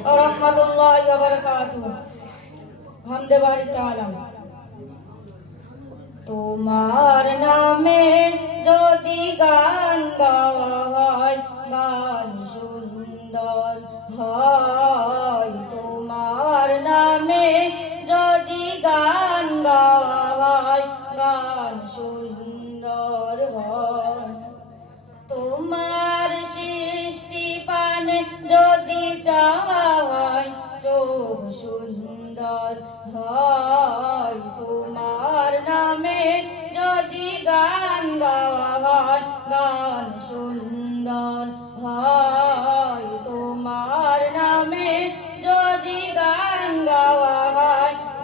ورحمة الله وبركاته হামদে বাড়ি তালাম তোমার নামে যদি গান গাওয়া হয় গান সুন্দর হয় তোমার নামে যদি গান গাওয়া হয় গান সুন্দর হয় তোমার নামে যদি গান গাওয়া গান সুন্দর হয়। তোমার নামে যদি গান গাওয়া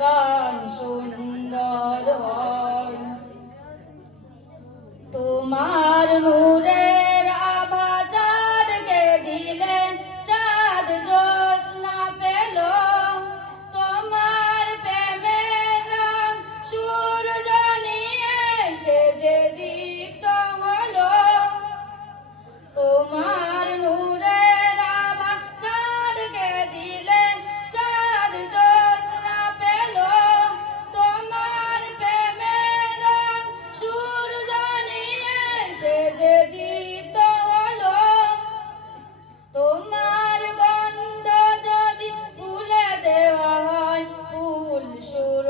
গান সুন্দর হয়। তোমার নূরের ফুল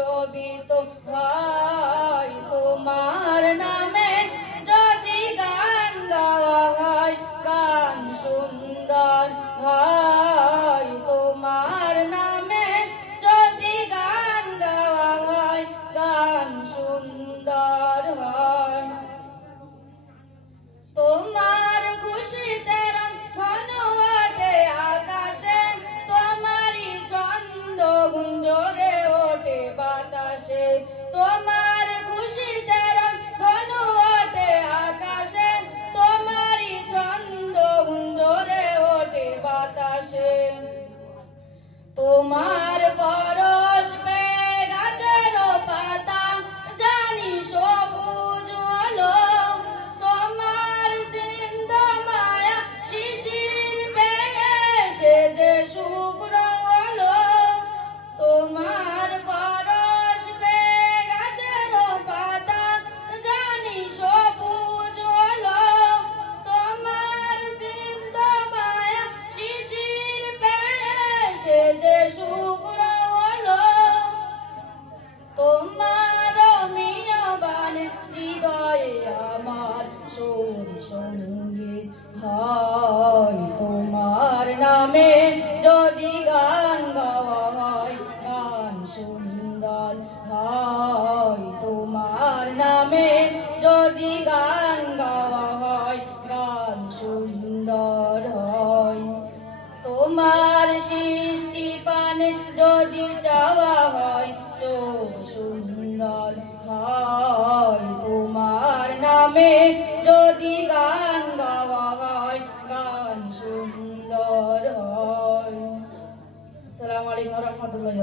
ভাই তোমার তোমার যদি গান গাওয়া হয় গান সুন্দর হয়। তোমার সৃষ্টি পানে যদি চাওয়া হয় চোখ সুন্দর হয়। তোমার নামে যদি গান গাওয়া হয়, গান সুন্দর হয়। আসসালামু আলাইকুম রহমতুল্লাহ